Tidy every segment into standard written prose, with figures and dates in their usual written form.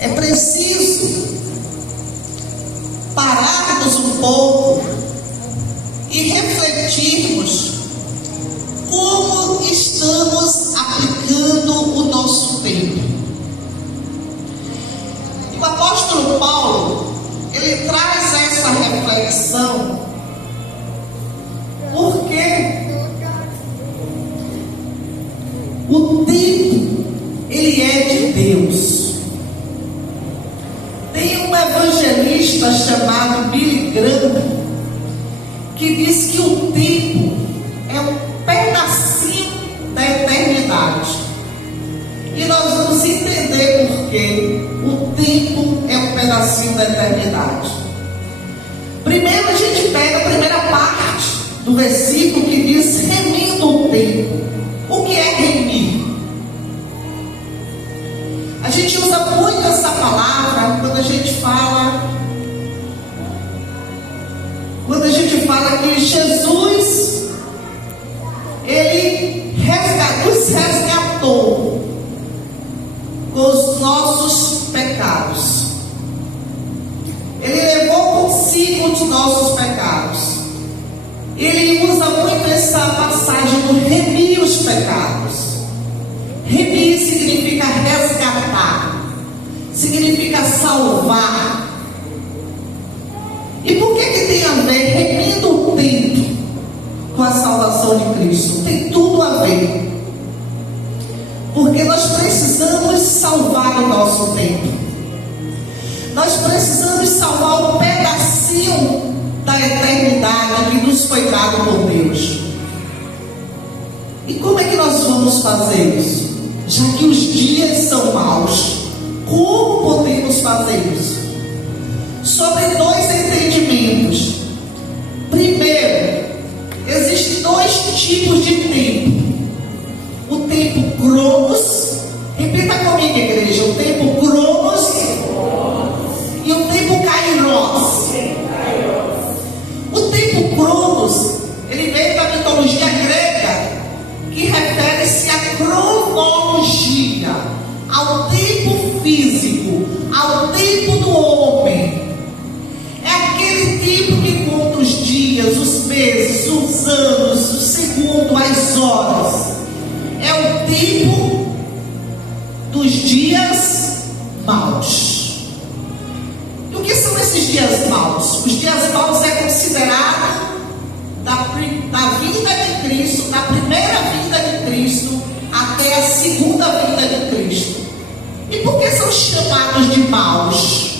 É preciso pararmos um pouco e refletirmos como estamos aplicando o nosso tempo. E o apóstolo Paulo, ele traz essa reflexão porque o tempo, ele é de Deus. Tem um evangelista chamado Billy Graham que diz que o tempo é um pedacinho da eternidade. E nós vamos entender por que o tempo é um pedacinho da eternidade. Primeiro a gente pega a primeira parte do versículo que diz remindo o tempo. O que é remir? A gente usa muito essa palavra quando a gente fala que Jesus, ele nos resgatou com os nossos pecados. Ele levou consigo os nossos pecados. Ele usa muito essa passagem do remir os pecados. Remir significa resgatar, significa salvar. E por que tem a ver remindo o tempo com a salvação de Cristo? Tem tudo a ver. Porque nós precisamos salvar o nosso tempo. Nós precisamos salvar um pedacinho da eternidade que nos foi dado por Deus. E como é que nós vamos fazer isso? Já que os dias são maus, como podemos fazer isso? Sobre dois entendimentos. Primeiro, existem dois tipos de tempo. O tempo cronos, repita comigo, igreja, o tempo cronos e o tempo kairos. O tempo cronos, ele veio da mitologia grega, que refere-se à cronologia, ao tempo físico, ao tempo do homem. É aquele tempo que conta os dias, os meses, os anos, o segundo, as horas. É o tempo dos dias maus. E o que são esses dias maus? Os dias maus é considerado da vinda de Cristo, da primeira vinda de Cristo até a segunda vinda de Cristo. E por que são chamados de maus?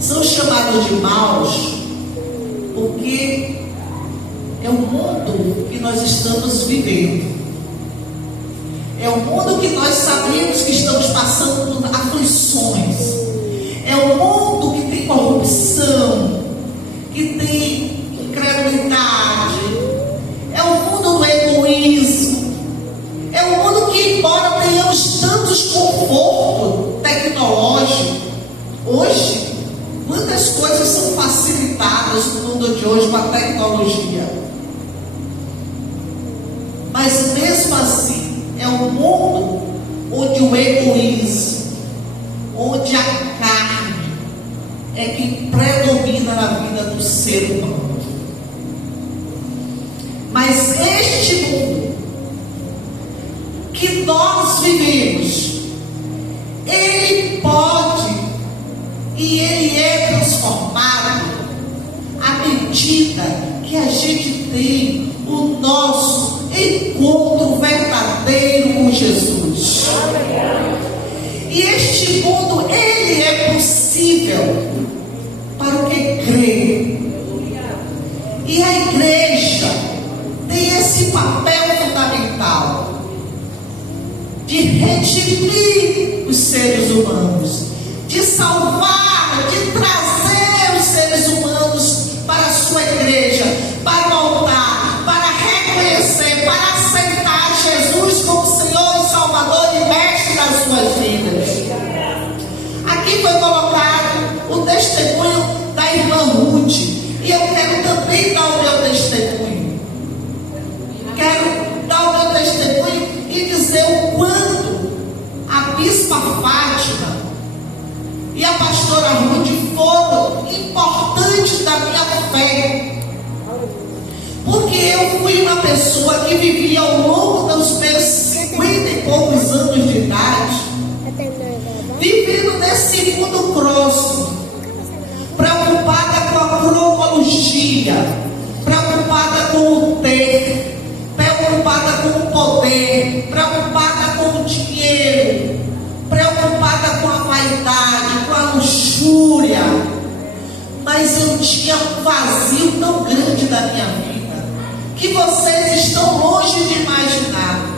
São chamados de maus porque é o mundo que nós estamos vivendo. É o mundo que nós sabemos que estamos passando por aflições. É o mundo que tem corrupção, que tem incredulidade. É o mundo do egoísmo. É o mundo que, embora tenhamos tantos confortos tecnológicos, hoje, muitas coisas são facilitadas no mundo de hoje com a tecnologia. Mas mesmo assim, é um mundo onde o egoísmo, onde a carne é que predomina na vida do ser humano. Mas este mundo que nós vivemos, ele pode e ele é transformado à medida que a gente tem o nosso encontro verdadeiro com Jesus. E este mundo, ele é possível para o que crê. E a igreja tem esse papel fundamental de redimir os seres humanos, de salvar, de trazer os seres humanos para a sua igreja, para o altar, para reconhecer, para aceitar Jesus como Senhor e Salvador e Mestre das suas vidas. Aqui foi colocado o testemunho da irmã Ruth, e eu quero também dar o meu testemunho. Quero dar o meu testemunho e dizer o quanto a bispa Fátima e a pastora Ruth foram importantes da minha fé. Porque eu fui uma pessoa que vivia ao longo dos meus 50 e poucos anos de idade, vivendo nesse mundo grosso, preocupada com a cronologia, preocupada com o ter, preocupada com o poder, preocupada com o dinheiro, preocupada com a vaidade, com a luxúria. Mas eu tinha um vazio tão grande da minha vida, que vocês estão longe de imaginar.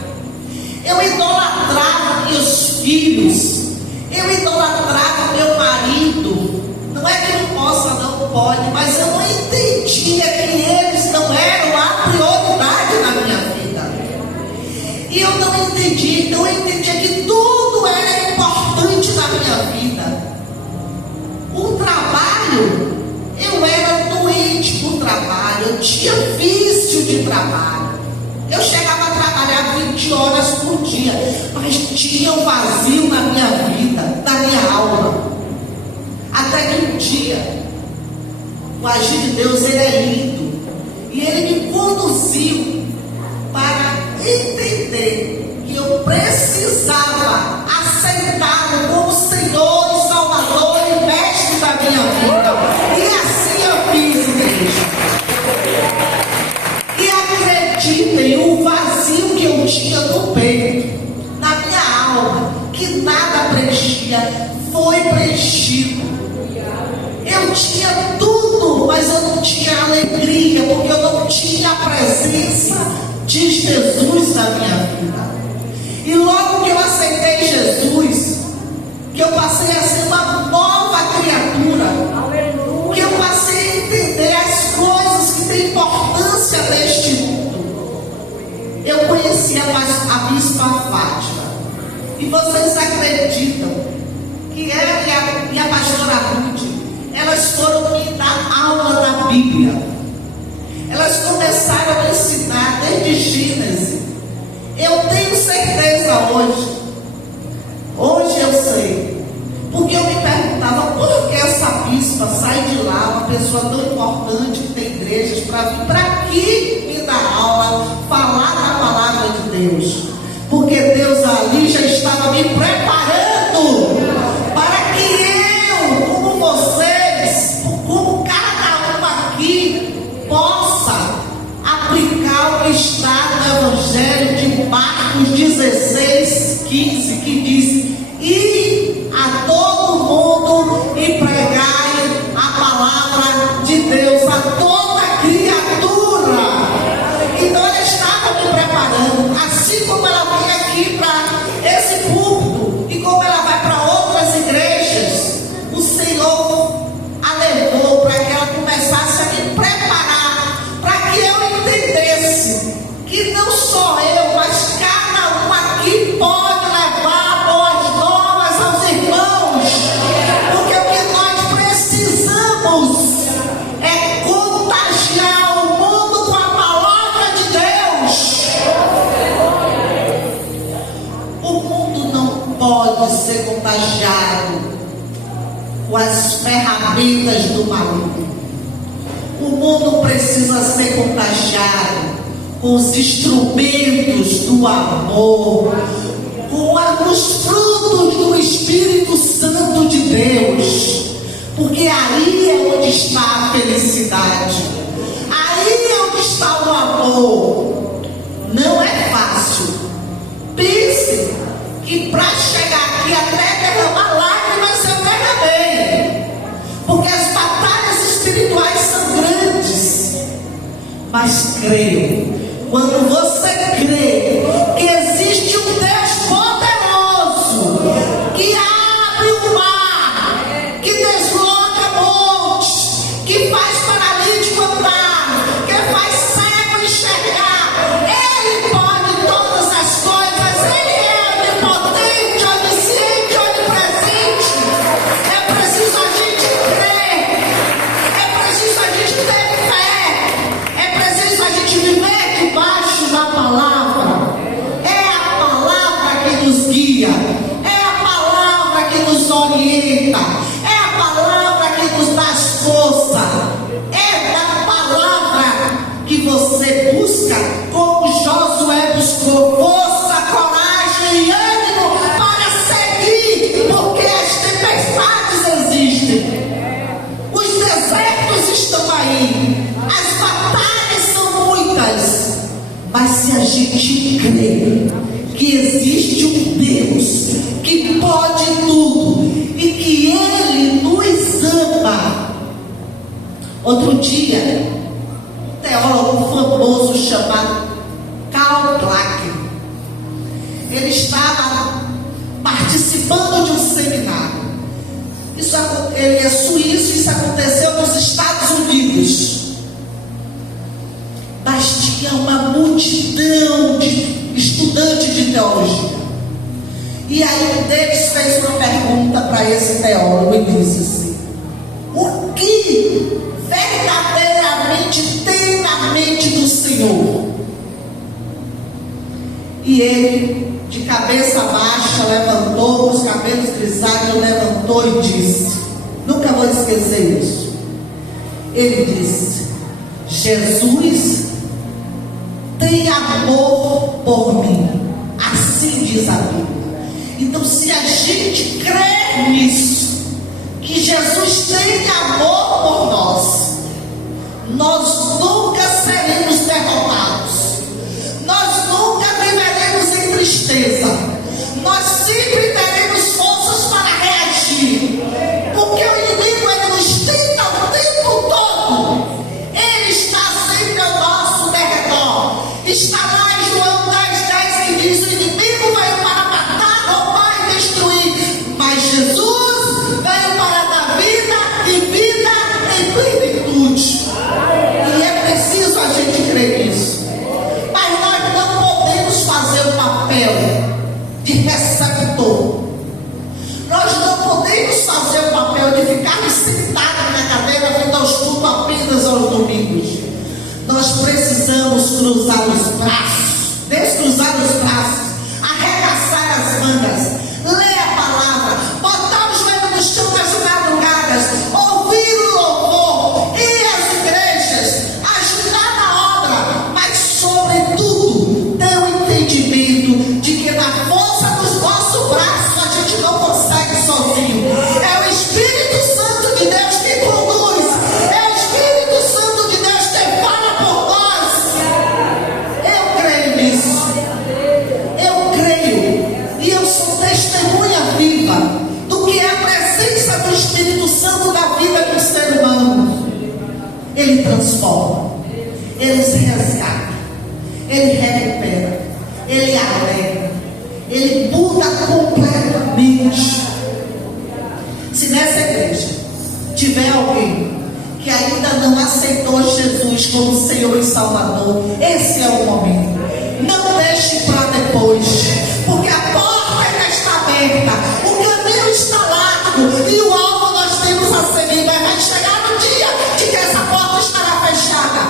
Eu idolatrava meus filhos, eu idolatrava meu marido. Não é que não possa, não pode, mas eu não entendia que eles não eram a prioridade na minha vida. E eu não entendia, então eu entendia que tudo era importante na minha vida. O trabalho, eu era doente por trabalho, eu tinha vício de trabalho. Eu chegava a trabalhar 20 horas por dia, mas tinha um vazio na minha vida, na minha alma. Até que um dia, o agir de Deus, ele é lindo. E ele me conduziu para entender que eu precisava aceitá-lo como Senhor e Salvador e Mestre da minha vida. E assim eu fiz, igreja. E acreditem, o vazio que eu tinha no peito, na minha alma, que nada preenchia, foi preenchido. Eu tinha tudo, mas eu não tinha alegria, porque eu não tinha a presença de Jesus na minha vida. E logo que eu aceitei Jesus, que eu passei a ser uma nova criatura, que eu passei a entender as coisas que têm importância neste mundo, eu conheci a Bispa Fátima. E vocês acreditam que ela e a pastora Ruth, elas foram me dar aula da Bíblia. Elas começaram a me ensinar desde Gênesis. Eu tenho certeza hoje eu sei, porque eu me perguntava por que essa bispa sai de lá, uma pessoa tão importante que tem igrejas, para vir para aqui me dar aula, falar da palavra de Deus. Porque Deus ali já estava me preparando para que eu, como vocês, como cada um aqui, possa aplicar o que está no Evangelho de Marcos 16, 15, que diz: e a todo mundo e pregai a palavra de Deus a toda criatura. Então ela estava me preparando, assim como ela vem aqui para esse púlpito e como ela vai para outras igrejas. O Senhor a levou para que ela começasse a me preparar, para que eu entendesse que não só eu, mas cada um aqui pode levar boas novas aos irmãos, porque o que nós precisamos é contagiar o mundo com a palavra de Deus. O mundo não pode ser contagiado com as ferramentas do maligno. O mundo precisa ser contagiado com os instrumentos do amor, com os frutos do Espírito Santo de Deus, porque aí é onde está a felicidade, aí é onde está o amor. Não é fácil. Pense que para chegar aqui até derramar lágrimas eu derramei, porque as batalhas espirituais são grandes. Mas creio, quando você crê que existe um Deus poderoso, que abre o mar, que desloca montes, que faz paralítico andar, que faz cego enxergar, Ele pode todas as coisas, Ele é onipotente, onisciente, onipresente. É preciso a gente crer, é preciso a gente ter fé, é preciso a gente viver debaixo da palavra. Outro dia, um teólogo famoso chamado Karl Clark, ele estava participando de um seminário. Ele é suíço, isso aconteceu nos Estados Unidos. Mas tinha uma multidão de estudantes de teologia. E aí um deles fez uma pergunta para esse teólogo e disse assim: o que verdadeiramente tem na mente do Senhor? E ele, de cabeça baixa, levantou, os cabelos grisalhos, levantou e disse, nunca vou esquecer isso. Ele disse: Jesus tem amor por mim. Assim diz a Bíblia. Então, se a gente crê nisso, que Jesus tem amor por nós, nós nunca seremos derrotados, nós nunca viveremos em tristeza, nós sempre teremos forças para reagir, porque o inimigo ele nos tenta o tempo todo, ele está sempre ao nosso derredor. Está lá em João 10:10 que diz: o inimigo veio para matar, roubar e destruir, mas Jesus veio para dar vida e vida em plenitude. E é preciso a gente crer nisso. Mas nós não podemos fazer o papel de receptor. Nós não podemos fazer o papel de ficar sentado na cadeira vindo aos cultos apenas aos domingos. Nós precisamos cruzar os braços, descruzar os braços, arregaçar as mangas, ler a palavra, botar o joelho no chão nas madrugadas, ouvir o louvor, ir às igrejas, ajudar na obra, mas sobretudo ter o entendimento de que na força dos nossos braços a gente não consegue sozinho. É o Espírito Santo de Deus que conduz, é o Espírito Santo de Deus que fala por nós. Eu creio nisso, eu creio, e eu sou testemunha viva do que é a presença do Espírito Santo na vida do ser humano. Ele transforma, ele se resgata, ele recupera, ele alegra, ele muda completamente. Se nessa igreja tiver alguém que ainda não aceitou Jesus como Senhor e Salvador, esse é o momento. Não deixe para depois, porque a porta ainda está aberta, o caminho está largo e o alvo nós temos a seguir. Mas vai chegar no dia de que essa porta estará fechada.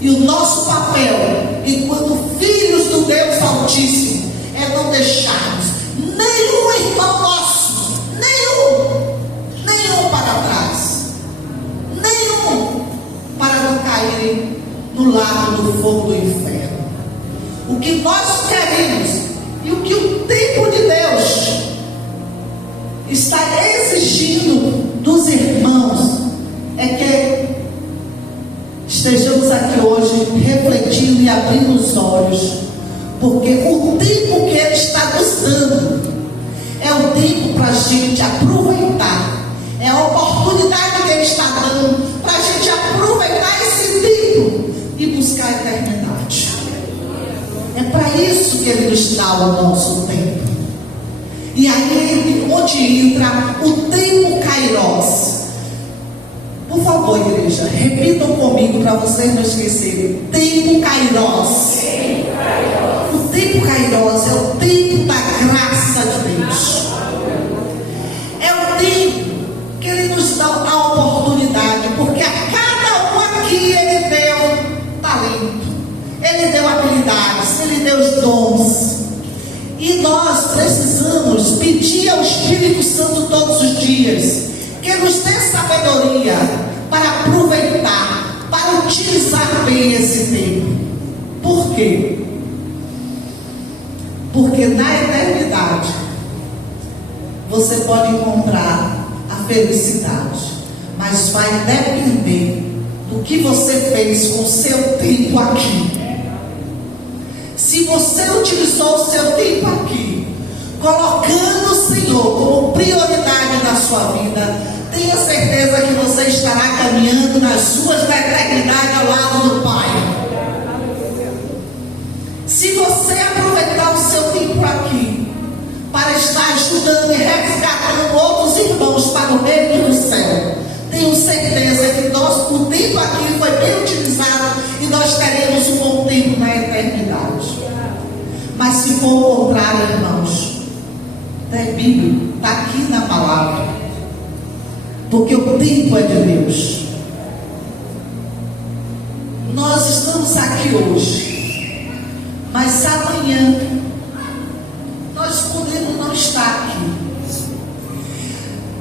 E o nosso papel, enquanto filhos do Deus Altíssimo, é não deixarmos nenhum irmão nosso, nenhum para trás, nenhum para não cair no lago do fogo do inferno. O que nós queremos e o que o tempo de Deus está exigindo dos irmãos é que estejamos aqui hoje refletindo e abrindo os olhos, porque o tempo que Ele está nos dando é o tempo para a gente aproveitar, é a oportunidade que Ele está dando para a gente aproveitar esse tempo e buscar a eternidade. É para isso que Ele nos dá o nosso tempo. E aí onde entra o tempo Kairos. Por favor, igreja, repitam comigo para vocês não esquecerem. Tempo Kairos. O tempo Kairos é o tempo da graça de Deus. É o tempo que Ele nos dá a oportunidade, porque a cada um aqui Ele deu talento, Ele deu habilidades, Ele deu os dons. E nós precisamos pedir ao Espírito Santo todos os dias que nos dê sabedoria para aproveitar, para utilizar bem esse tempo. Por quê? Porque na eternidade você pode encontrar a felicidade, mas vai depender do que você fez com o seu tempo aqui. Se você utilizou o seu tempo aqui, colocando o Senhor como prioridade na sua vida, tenha certeza que você está estará caminhando nas ruas da eternidade ao lado do Pai. Se você aproveitar o seu tempo aqui para estar ajudando e resgatando outros irmãos para o reino do céu, tenho certeza que o tempo aqui foi bem utilizado e nós teremos um bom tempo na eternidade. Mas se for o contrário, irmãos, é bíblico, está aqui na palavra, porque o tempo é de Deus. Nós estamos aqui hoje, mas amanhã nós podemos não estar aqui.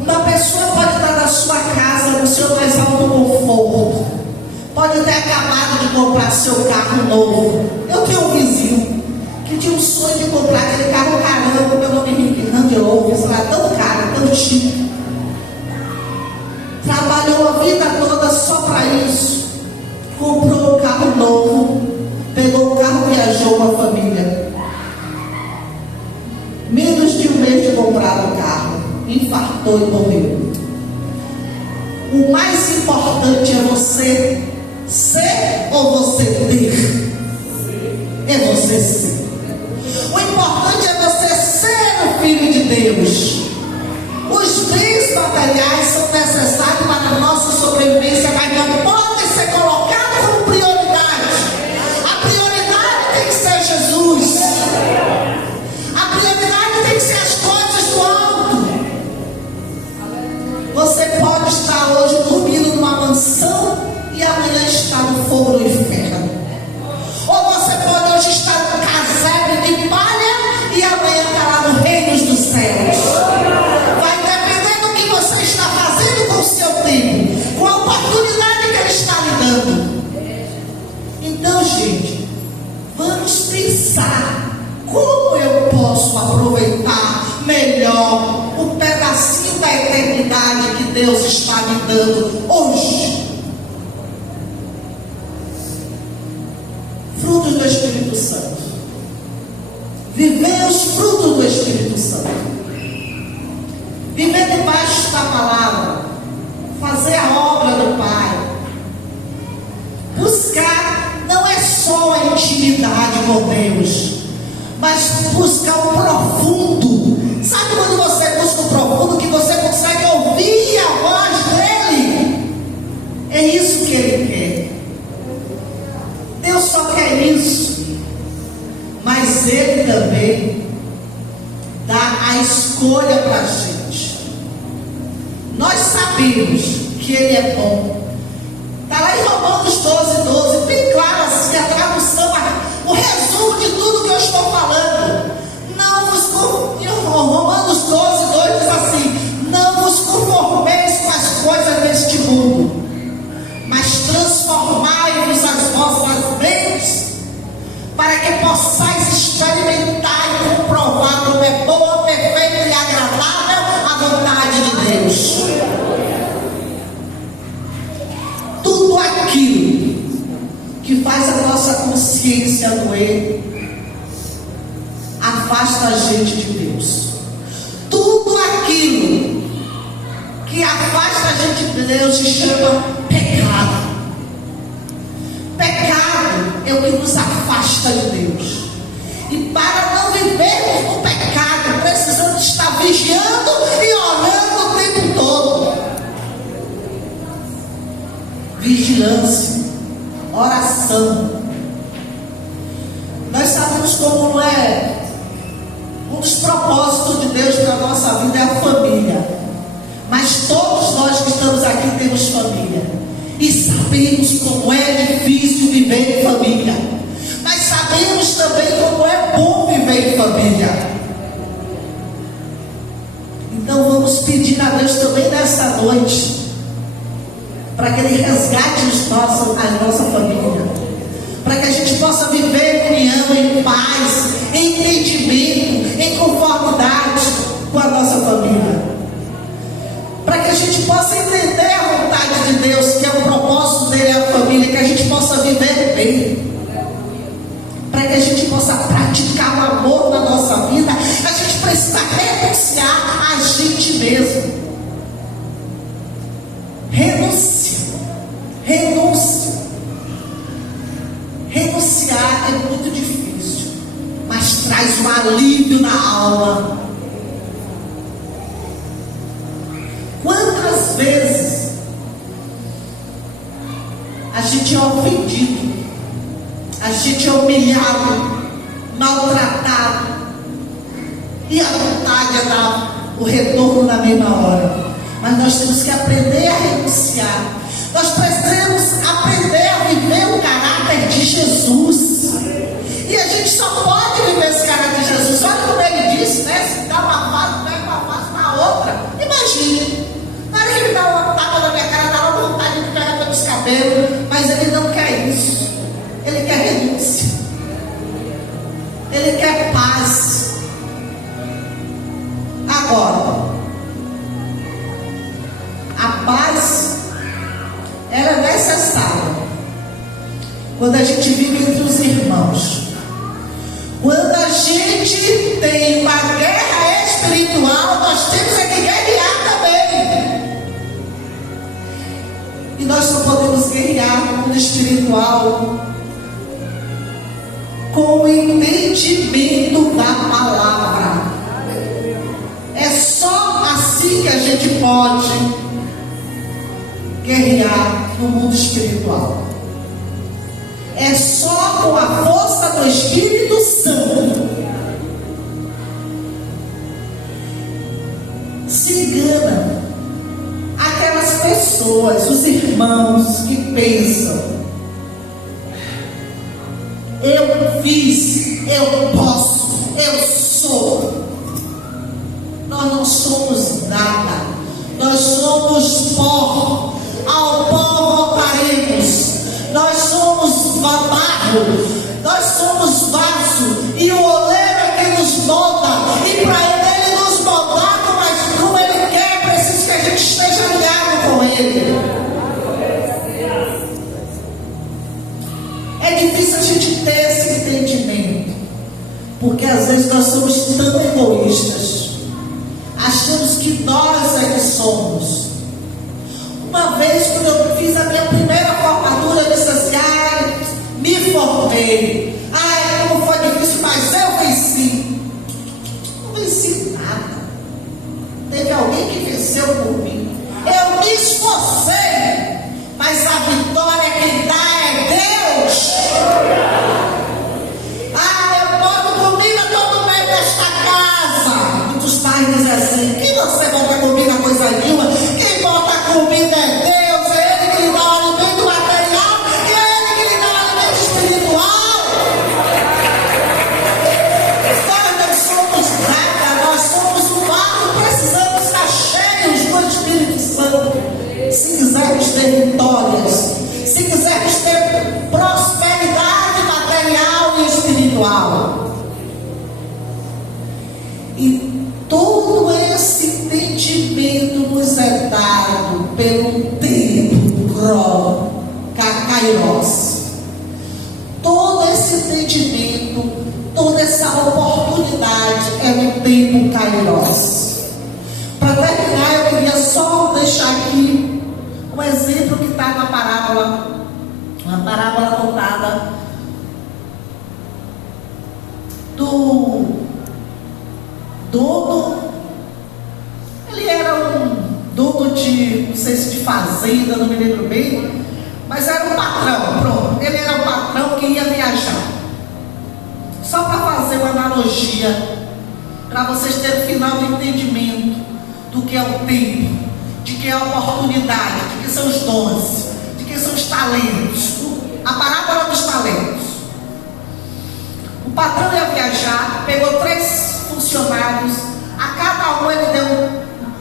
Uma pessoa pode estar na sua casa, no seu mais alto conforto, pode ter acabado de comprar seu carro novo. Eu tenho um vizinho que tinha um sonho de comprar aquele carro caramba, meu nome é Henrique Rangelow, isso era tão caro, tão chique. Trabalhou a vida toda só para isso. Comprou um carro novo, pegou o carro e viajou com a família. Menos de um mês de comprar o carro, infartou e morreu. O mais importante é você ser ou você ter? É você ser. O importante é você ser o Filho de Deus. Os bens materiais são necessários para a nossa sobrevivência, mas não podem ser colocados como prioridade. A prioridade tem que ser Jesus. A prioridade tem que ser as coisas do alto. Você pode estar hoje dormindo numa mansão e amanhã estar no fogo do inferno. Ou você pode hoje estar no casebre de palha e amanhã estar lá no reino dos céus. Vai depender do que você está fazendo com o seu tempo, com a oportunidade que Ele está lhe dando. Então, gente, vamos pensar como eu posso aproveitar melhor o pedacinho da eternidade que Deus está me dando hoje. Frutos do Espírito Santo. Viver os frutos do Espírito Santo. Viver debaixo da palavra. Fazer a obra do Pai. Buscar não é só a intimidade com Deus, mas buscar o profundo. Sabe quando você busca o profundo, que você consegue ouvir a voz dele? É isso que Ele quer. Deus só quer isso. Mas Ele também dá a escolha para a gente. Nós sabemos que Ele é bom. Está lá em Romanos 12:12, bem claro assim, a tradução, o resumo de tudo que eu estou falando. Não vos Romanos 12:2 diz assim: não vos conformeis com as coisas deste mundo, mas transformai-vos as vossas mentes, para que possais experimentar e comprovar como é boa, perfeita e agradável a vontade de Deus. Tudo aquilo que faz a nossa consciência doer afasta a gente de Deus. Tudo aquilo que afasta a gente de Deus se chama pecado. Pecado é o que nos afasta de Deus. E para não vivermos no pecado, precisamos estar vigiando e orando o tempo todo. Vigilância, oração. Nós sabemos como não é. Um dos propósitos de Deus para a nossa vida é a família. Mas todos nós que estamos aqui temos família. E sabemos como é difícil viver em família. Mas sabemos também como é bom viver em família. Então vamos pedir a Deus também nessa noite, para que Ele resgate a nossa família, para que a gente possa viver em união, em paz, em entendimento, em conformidade com a nossa família, para que a gente possa entender a vontade de Deus, que é o propósito dele, é a família, que a gente possa viver bem, para que a gente possa praticar o amor na nossa vida. A gente precisa renunciar a gente mesmo, renunciar alma. Quantas vezes a gente é ofendido, a gente é humilhado, maltratado, e a vontade é dar o retorno na mesma hora. Mas nós temos que aprender a renunciar. Nós precisamos aprender a viver o caráter de Jesus. E a gente só pode viver esse caráter de Jesus. Olha como ele disse, né? Se dá uma face, pega uma face na outra. Imagine. Na hora que ele dá uma tapa na minha cara, dá uma vontade de me pegar pelos cabelos. Mas ele não quer isso. Ele quer renúncia. Ele quer paz. Agora, a paz, ela é necessária quando a gente vive entre os irmãos. Quando a gente tem uma guerra espiritual, nós temos que guerrear também. E nós só podemos guerrear no mundo espiritual com o entendimento da palavra. É só assim que a gente pode guerrear no mundo espiritual. É só com a força do Espírito Santo. Se engana aquelas pessoas, os irmãos que pensam: eu fiz, eu posso, eu sou. Nós não somos nada. Nós somos pó. Ao pó voltaremos. Nós somos barro. Nós somos vaso. E o oleiro é quem nos molda. E para ele nos moldar como ele quer, é preciso que a gente esteja ligado com ele. É difícil a gente ter esse entendimento. Porque às vezes nós somos tão egoístas. Achamos que nós é que somos. Uma vez, quando eu fiz a minha primeira formatura, eu disse assim: me formei. Como foi difícil, mas eu venci. Não venci nada. Teve alguém que venceu por mim. Eu me esforcei, mas a vitória quem dá é Deus. Eu boto comida todo mês nesta casa. Muitos pais dizem assim: que você bota comida, coisa nenhuma. Quem bota comida é Deus. É Ele que lhe dá o alimento material e é Ele que lhe dá o alimento espiritual. Nós não somos nada. Nós somos o barro. Precisamos estar cheios do Espírito Santo. Se quisermos ter vitórias, se quisermos ter prosperidade material e espiritual. E todo esse entendimento nos é dado pelo tempo, Kairos. Todo esse entendimento, toda essa oportunidade é no tempo Kairos. Para terminar, eu queria só deixar aqui um exemplo que está na parábola, uma parábola contada do dono. Ele era um dono de, não sei se de fazenda, não me lembro bem, mas era um patrão, pronto. Ele era um patrão que ia viajar. Só para fazer uma analogia, para vocês terem o final do entendimento do que é o tempo, de que é a oportunidade, de que são os dons, de que são os talentos. A parábola dos talentos. O patrão ia viajar, pegou 3 funcionários, a cada um ele deu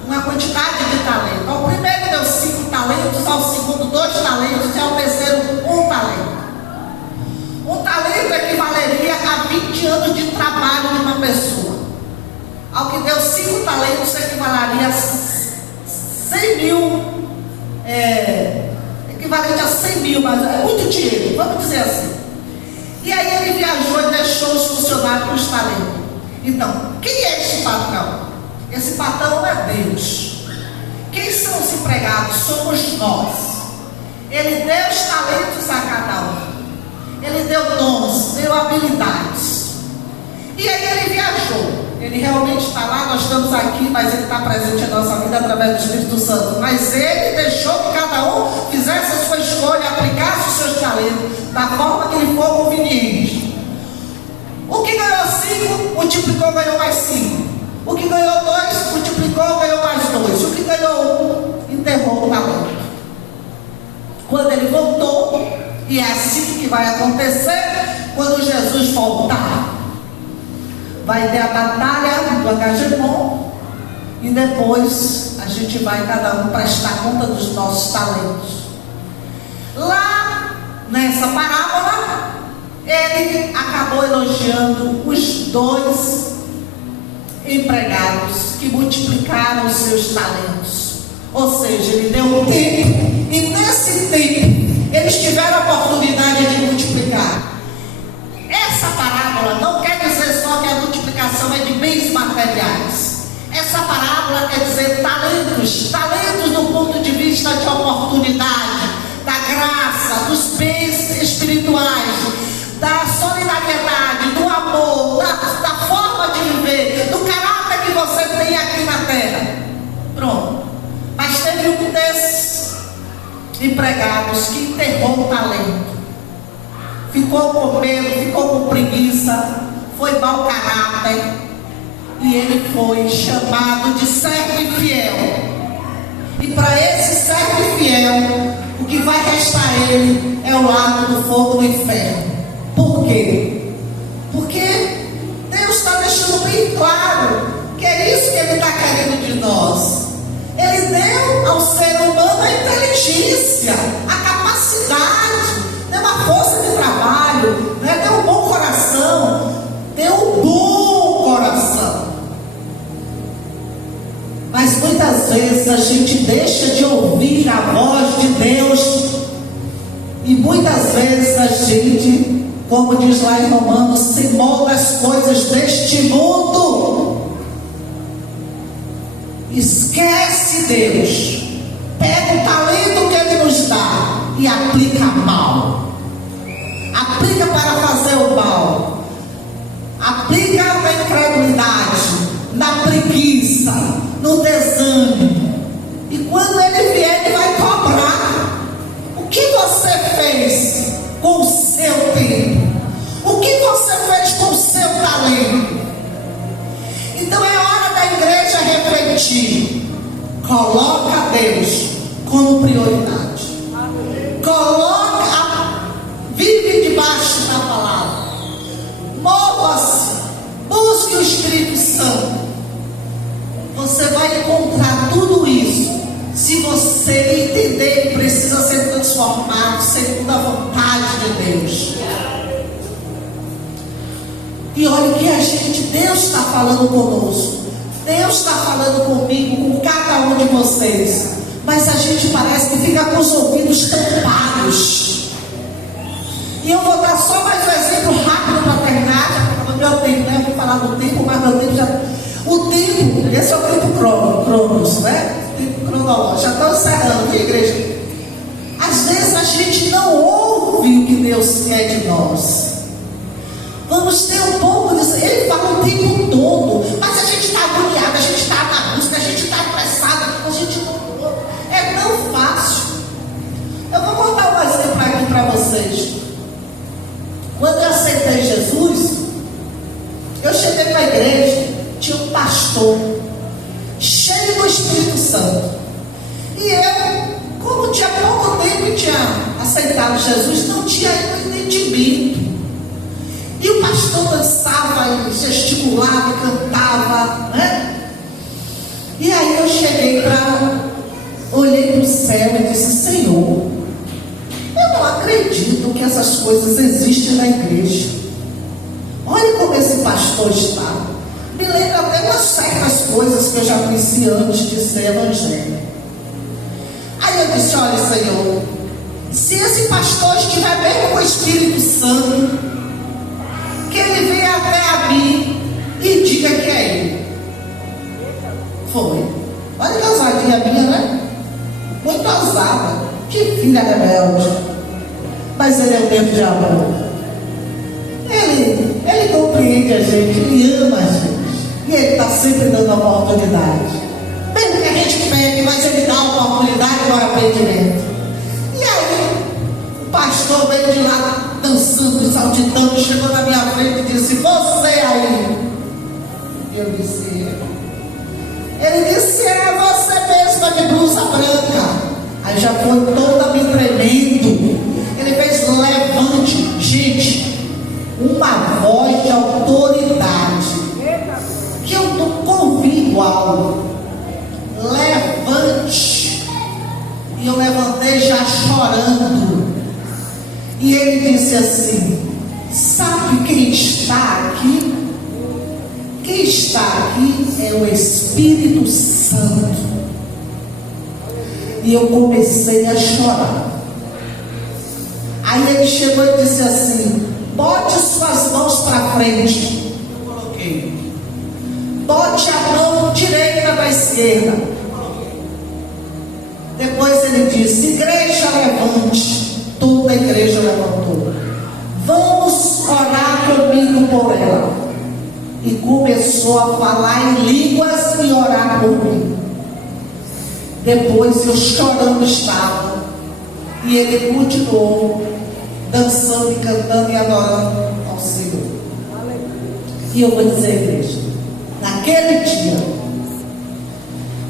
uma quantidade de talentos. Ao primeiro deu 5 talentos, ao segundo 2 talentos e ao terceiro 1 talento. Um talento equivaleria a 20 anos de trabalho de uma pessoa. Ao que deu 5 talentos equivaleria a 100 mil, equivalente a 100 mil, mas é muito dinheiro, vamos dizer assim. E aí ele viajou e deixou os funcionários com os talentos. Então, quem é esse patrão? Esse patrão é Deus. Quem são os empregados? Somos nós. Ele deu os talentos a cada um. Ele deu dons, deu habilidades. E aí ele viajou. Ele realmente está lá, nós estamos aqui, mas Ele está presente em nossa vida através do Espírito Santo. Mas Ele deixou que cada um fizesse a sua escolha, aplicasse os seus talentos, da forma que lhe for conveniente. O que ganhou 5, multiplicou, ganhou mais 5. O que ganhou 2, multiplicou, ganhou mais 2. O que ganhou 1, enterrou o talento. Quando ele voltou, e é assim que vai acontecer, quando Jesus voltar, vai ter a batalha do Agagemon, e depois a gente vai cada um prestar conta dos nossos talentos. Lá nessa parábola, ele acabou elogiando os 2 empregados que multiplicaram os seus talentos. Ou seja, ele deu um tempo, e nesse tempo eles tiveram a oportunidade de multiplicar. Essa parábola não quer dizer só que a multiplicação é de bens materiais. Essa parábola quer dizer talentos, talentos do ponto de vista de oportunidade, da graça, dos bens espirituais, da solidariedade, do amor, da forma de viver, do caráter que você tem aqui na terra. Pronto. Mas teve um desses empregados que enterrou o talento. Ficou com medo, ficou com preguiça, foi mau caráter, e ele foi chamado de servo infiel. E para esse servo infiel, o que vai restar a ele é o lago do fogo do inferno. Por quê? Porque Deus está deixando bem claro que é isso que Ele está querendo de nós. Ele deu ao ser humano a inteligência, a capacidade, deu uma força de trabalho, né? Deu um bom coração, deu um bom coração. Mas muitas vezes a gente deixa de ouvir a voz de Deus, e muitas vezes a gente, como diz lá em Romanos, se molda as coisas deste mundo. Esquece Deus, pega o talento que Ele nos dá e aplica mal, aplica para fazer o mal, aplica na incredulidade, na preguiça, no desânimo, e quando Ele vier, Ele vai cobrar. O que você fez com o seu tempo? O que você fez com o seu talento? Então é hora da igreja refletir. Coloca Deus como prioridade. Vive debaixo da palavra. Mova-se. Busque o Espírito Santo. Você vai encontrar tudo isso se você entender que precisa ser transformado segundo a vontade de Deus. E olha o que Deus está falando conosco. Deus está falando comigo, com cada um de vocês. Mas a gente parece que fica com os ouvidos tampados. E eu vou dar só mais um exemplo rápido para terminar. O meu tempo, né? Eu vou falar do tempo, mas meu tempo já... O tempo, esse é o tempo cronos, né? O tempo cronológico. Já estou encerrando, viu, igreja? Às vezes a gente não ouve o que Deus quer de nós. Vamos ter um pouco disso. Ele fala o tempo todo, mas a gente está agoniado, a gente está na busca, a gente está apressado, a gente não. É tão fácil. Eu vou contar um exemplo aqui para vocês. Quando eu aceitei Jesus, eu cheguei para a igreja, tinha um pastor cheio do Espírito Santo. E eu, como tinha pouco tempo e tinha aceitado Jesus, não tinha entendimento. E o pastor dançava, gesticulava, cantava, né? E aí eu cheguei olhei para o céu e disse: Senhor, eu não acredito que essas coisas existem na igreja. Olha como esse pastor está. Me lembra até umas certas coisas que eu já conheci antes de ser evangélico. Aí eu disse: olha, Senhor, se esse pastor estiver bem com o Espírito Santo, que ele venha até a mim e diga que é ele. Foi. Olha que ousadia minha, né? Muito ousada. Que filha rebelde. Mas ele é um Deus de amor. Ele compreende a gente, ele ama a gente. E Ele está sempre dando oportunidade. Mesmo que a gente pegue, mas Ele dá oportunidade para o arrependimento. E aí, o pastor veio de lá dançando, saltitando, chegou na minha frente e disse: você aí? Eu disse: ele disse: é você mesma de blusa branca. Aí já foi toda me tremendo. Ele fez: levante. Gente, uma voz de autoridade que eu nunca ouvi igual. Levante. E eu levantei já chorando. E ele disse assim: sabe quem está aqui? Quem está aqui é o Espírito Santo. E eu comecei a chorar. Aí ele chegou e disse assim: bote suas mãos para frente. Eu coloquei. Bote a mão direita para a esquerda. Depois ele disse: igreja, levante. Toda a igreja levantou. Vamos orar comigo por ela. E começou a falar em línguas e orar por mim. Depois eu chorando estava. E ele continuou dançando e cantando e adorando ao Senhor. E eu vou dizer, igreja, naquele dia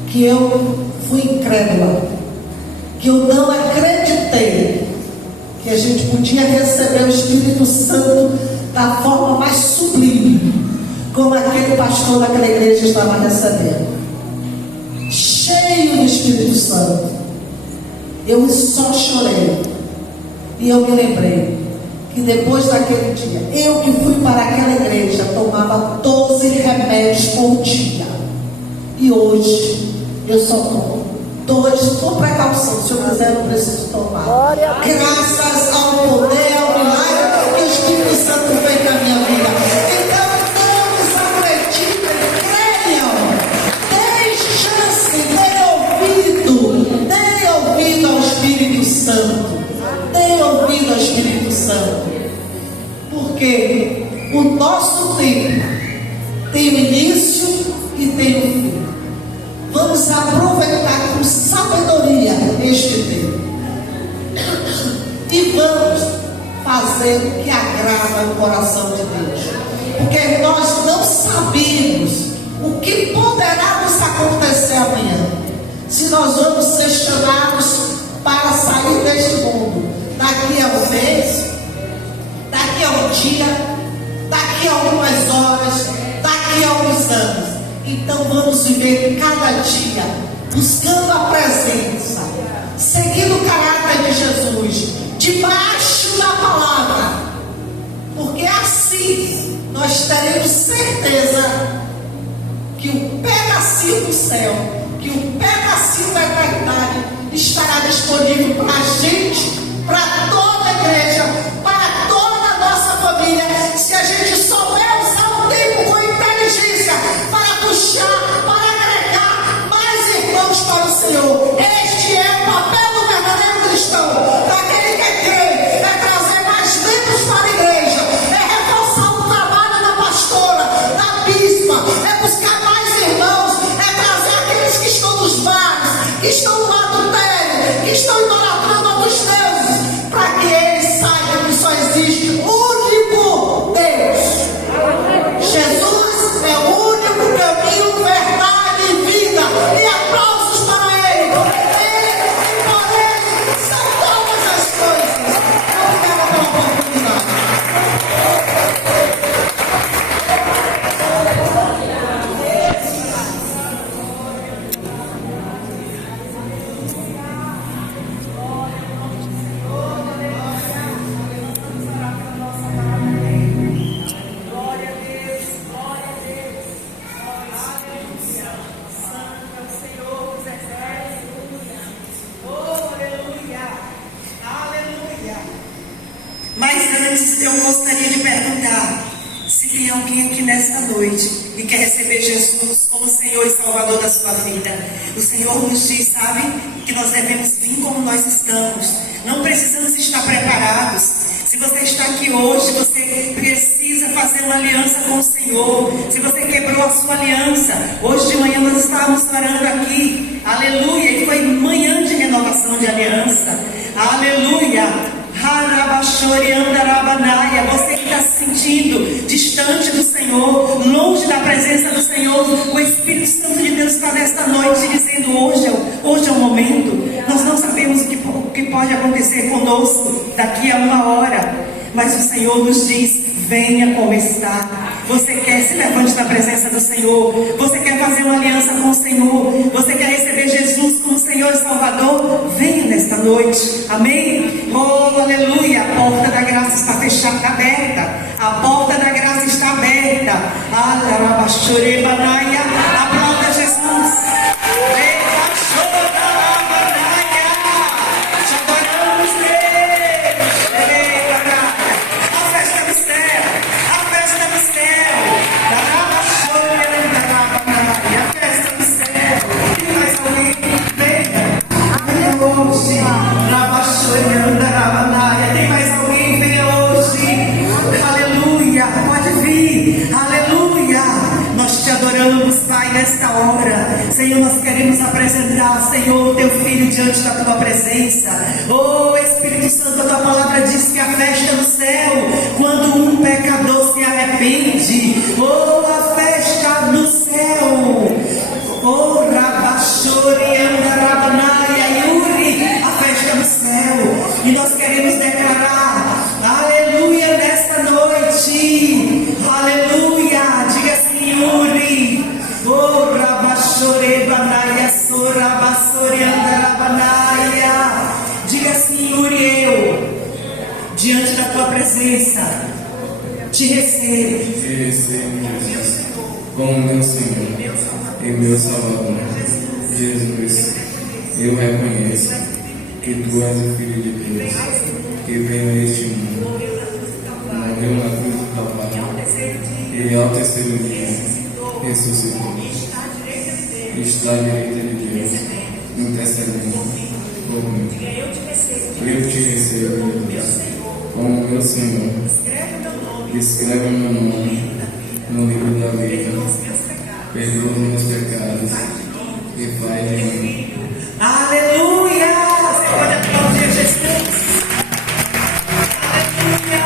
que eu fui incrédula, que eu não acreditei que a gente podia receber o Espírito Santo da forma mais sublime, como aquele pastor daquela igreja estava recebendo, cheio do Espírito Santo. Eu só chorei. E eu me lembrei que depois daquele dia, eu que fui para aquela igreja, tomava 12 remédios por dia. E hoje eu só tomo 2 por precaução. Se eu quiser, eu não preciso tomar. Graças ao poder, ao milagre que o Espírito Santo fez na minha vida. Então, não desacreditem, creiam. Deem chance, deem ouvido ao Espírito Santo. Deem ouvido ao Espírito Santo. Porque o nosso tempo tem o início e tem o fim. Vamos aproveitar com sabedoria este tempo. E vamos fazer o que agrada o coração de Deus. Porque nós não sabemos o que poderá nos acontecer amanhã. Se nós vamos ser chamados para sair deste mundo daqui a um mês, daqui a um dia, daqui a algumas horas, daqui a alguns anos. Então vamos viver cada dia buscando a presença, seguindo o caráter de Jesus, debaixo da palavra, porque assim nós teremos certeza que o pedacinho do céu, que o pedacinho da eternidade estará disponível para a gente, para toda a igreja, para toda a nossa família, se a gente souber usar o tempo com inteligência para puxar, para agregar mais irmãos para o Senhor. Este é o papel do verdadeiro cristão, daquele que crê, é trazer mais membros para a igreja, é reforçar o trabalho da pastora, da bispa, é buscar mais irmãos, é trazer aqueles que estão nos bares, que estão no adultério, que estão idolatrando outros deuses, para que eles saibam que só existe um único Deus. Jesus é o único caminho, verdade e vida. E aplausos para Ele. Ele e por Ele são todas as coisas. Obrigada pela oportunidade. Mas antes eu gostaria de perguntar se tem alguém aqui nesta noite e quer receber Jesus como Senhor e Salvador da sua vida. O Senhor nos diz, sabe, que nós devemos vir como nós estamos. Não precisamos estar preparados. Se você está aqui hoje, você precisa fazer uma aliança com o Senhor. Se você quebrou a sua aliança, hoje de manhã nós estávamos orando aqui, aleluia, e foi manhã de renovação de aliança, aleluia. Você que está se sentindo distante do Senhor, longe da presença do Senhor, o Espírito Santo de Deus está nesta noite dizendo: hoje é o momento. Nós não sabemos o que pode acontecer conosco daqui a uma hora, mas o Senhor nos diz: venha como está. Você quer, se levante na presença do Senhor. Você quer fazer uma aliança com o Senhor. Você quer receber Jesus como Senhor e Salvador. Venha nesta noite, amém? Oh, aleluia, a porta da graça está fechada, aberta. A porta da graça está aberta. Aplauda Jesus. Tem mais alguém? Venha hoje. Aleluia. Pode vir. Aleluia. Nós te adoramos, Pai, nesta hora. Senhor, nós queremos apresentar, Senhor, o teu filho diante da tua presença. Oh, Espírito Santo, a tua palavra diz que a festa no céu, quando um pecador se arrepende. Oh, a festa no céu. Oh, Rabachori, Andarabanaya, Yuri, a festa no céu. E nós queremos declarar, aleluia, nesta noite. Aleluia, diga assim, Yuri. Oh, Rabachori, Banaya, Sorabasori, Andarabanaya. Diga assim, Yuri, eu, diante da tua presença, te recebo. Te recebo, Jesus, como meu Senhor e meu Salvador. Jesus, eu reconheço que tu és o Filho de Deus, que veio a este mundo, morreu na cruz do Calvário, e ao terceiro dia ressuscitou. Está à direita de Deus, intercedendo por mim. Eu te recebo, Jesus, como meu Senhor. Escreve o meu nome no livro da vida. Perdoa os meus pecados e faz de mim. Aleluia! Você pode aplaudir Jesus. Aleluia!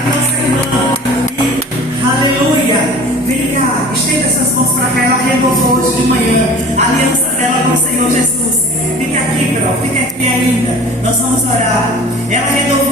A nossa irmã, aleluia! Vem cá, estenda essas mãos para cá. Ela renovou hoje de manhã a aliança dela com o Senhor Jesus. Fique aqui, Carol, fique aqui ainda. Nós vamos orar. Ela renovou